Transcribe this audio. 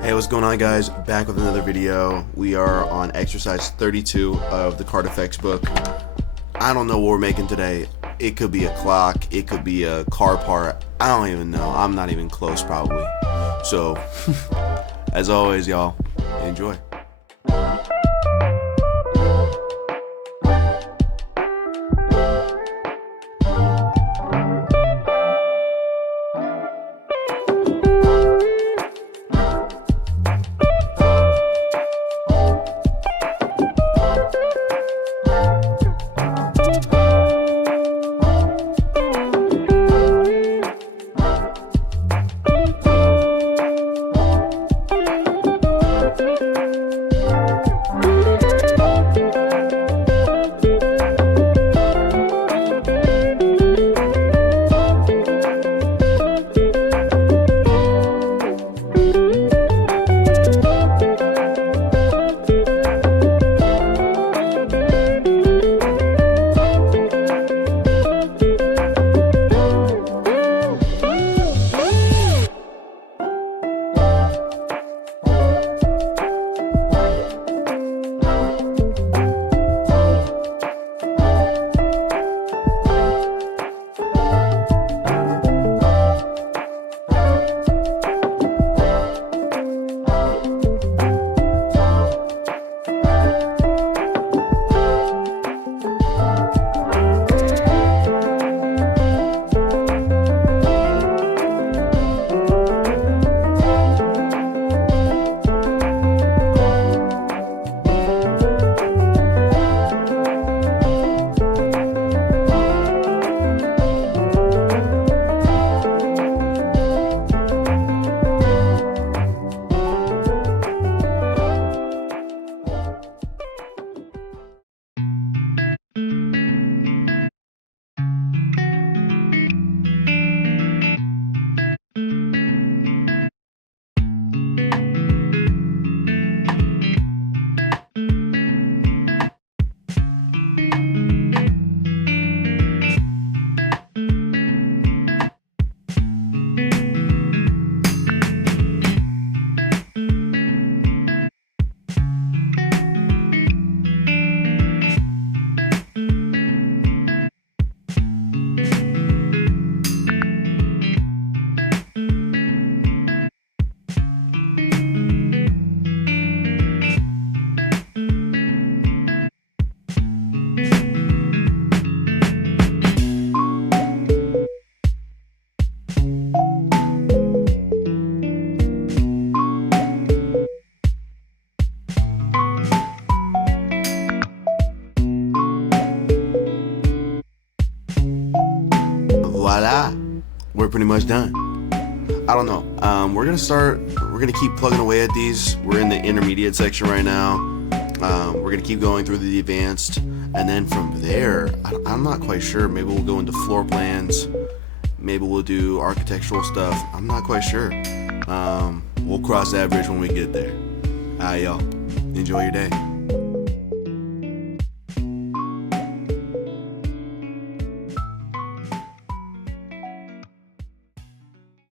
Hey, what's going on, guys? Back with another video. We are on exercise 32 of the card effects book. I don't know what we're making today. It could be a clock, it could be a car part. I don't even know. I'm not even close, probably. So, as always, y'all, enjoy. Voila, we're pretty much done. I don't know. We're gonna keep plugging away at these. We're in the intermediate section right now. We're gonna keep going through the advanced, and then from there, I'm not quite sure. Maybe we'll go into floor plans. Maybe we'll do architectural stuff. I'm not quite sure. We'll cross that bridge when we get there. Alright, y'all. Enjoy your day.